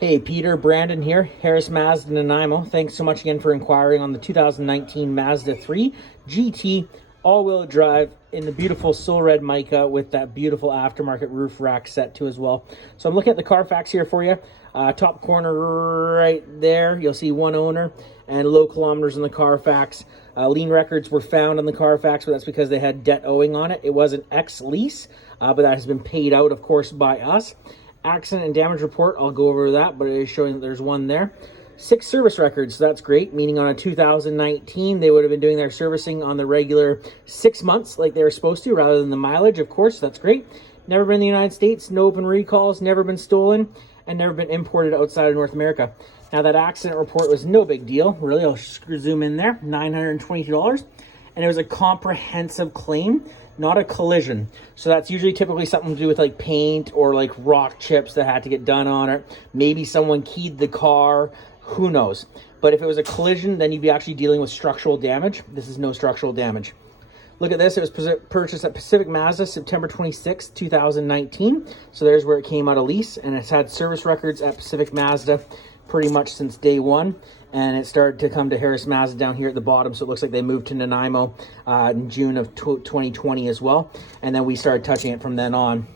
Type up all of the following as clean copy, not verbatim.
Hey, Peter, Brandon here, Harris Mazda Nanaimo. Thanks so much again for inquiring on the 2019 Mazda 3 GT all-wheel drive in the beautiful soul red mica with that beautiful aftermarket roof rack set too as well. So I'm looking at the Carfax here for you. Top corner right there, you'll see one owner and low kilometers in the Carfax. Lien records were found on the Carfax, but that's because they had debt owing on it. It was an ex-lease, but that has been paid out, of course, by us. Accident and damage report, I'll go over that, but it is showing that there's one there. 6 service records, so that's great, meaning on a 2019, they would have been doing their servicing on the regular 6 months like they were supposed to, rather than the mileage, of course, that's great. Never been in the United States, no open recalls, never been stolen, and never been imported outside of North America. Now, that accident report was no big deal, really. I'll zoom in there, $922, and it was a comprehensive claim, not a collision. So that's usually typically something to do with like paint or like rock chips that had to get done on it. Maybe someone keyed the car, who knows. But if it was a collision, then you'd be actually dealing with structural damage. This is no structural damage. Look at this, it was purchased at Pacific Mazda September 26, 2019. So there's where it came out of lease, and it's had service records at Pacific Mazda pretty much since day one. And it started to come to Harris Mazda down here at the bottom, so it looks like they moved to Nanaimo in June of 2020 as well, and then we started touching it from then on.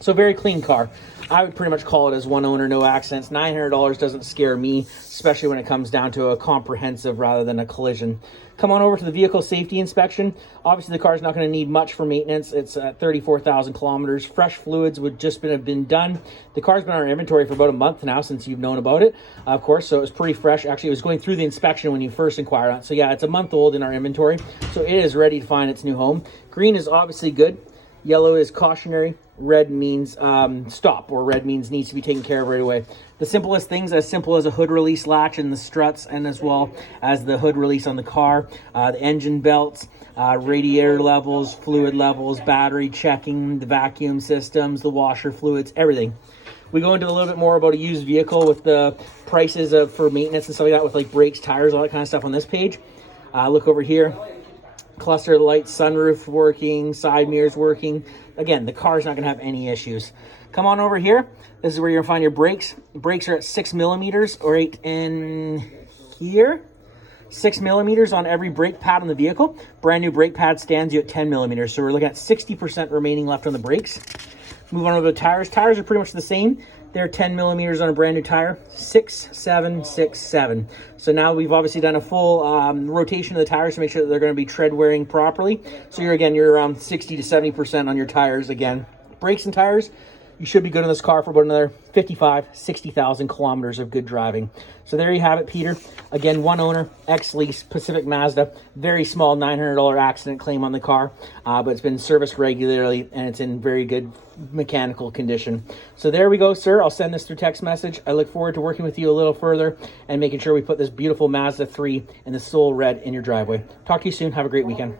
So very clean car. I would pretty much call it as one owner, no accidents. $900 doesn't scare me, especially when it comes down to a comprehensive rather than a collision. Come on over to the vehicle safety inspection. Obviously, the car is not going to need much for maintenance. It's at 34,000 kilometers. Fresh fluids would just have been done. The car's been on our inventory for about a month now since you've known about it, of course, so it was pretty fresh. Actually, it was going through the inspection when you first inquired on it. So yeah, it's a month old in our inventory, so it is ready to find its new home. Green is obviously good. Yellow is cautionary. Red means stop, or red means needs to be taken care of right away. The simplest things, as simple as a hood release latch and the struts, and as well as the hood release on the car, the engine belts, radiator levels, fluid levels, battery checking, the vacuum systems, the washer fluids, everything. We go into a little bit more about a used vehicle with the prices for maintenance and stuff like that, with like brakes, tires, all that kind of stuff on this page. Look over here. Cluster lights, sunroof working, side mirrors working. Again, the car's not going to have any issues. Come on over here. This is where you're going to find your brakes. The brakes are at 6 millimeters right in here. 6 millimeters on every brake pad on the vehicle. Brand new brake pad stands you at 10 millimeters. So we're looking at 60% remaining left on the brakes. Move on over to the tires. Tires are pretty much the same. They're 10 millimeters on a brand new tire, 6, 7, 6, 7. So now we've obviously done a full rotation of the tires to make sure that they're going to be tread wearing properly. So you're around 60 to 70% on your tires again. Brakes and tires, you should be good on this car for about another 55, 60,000 kilometers of good driving. So there you have it, Peter. Again, one owner, ex-lease, Pacific Mazda. Very small $900 accident claim on the car, but it's been serviced regularly and it's in very good mechanical condition. So there we go, sir. I'll send this through text message. I look forward to working with you a little further and making sure we put this beautiful Mazda 3 in the soul red in your driveway. Talk to you soon. Have a great weekend.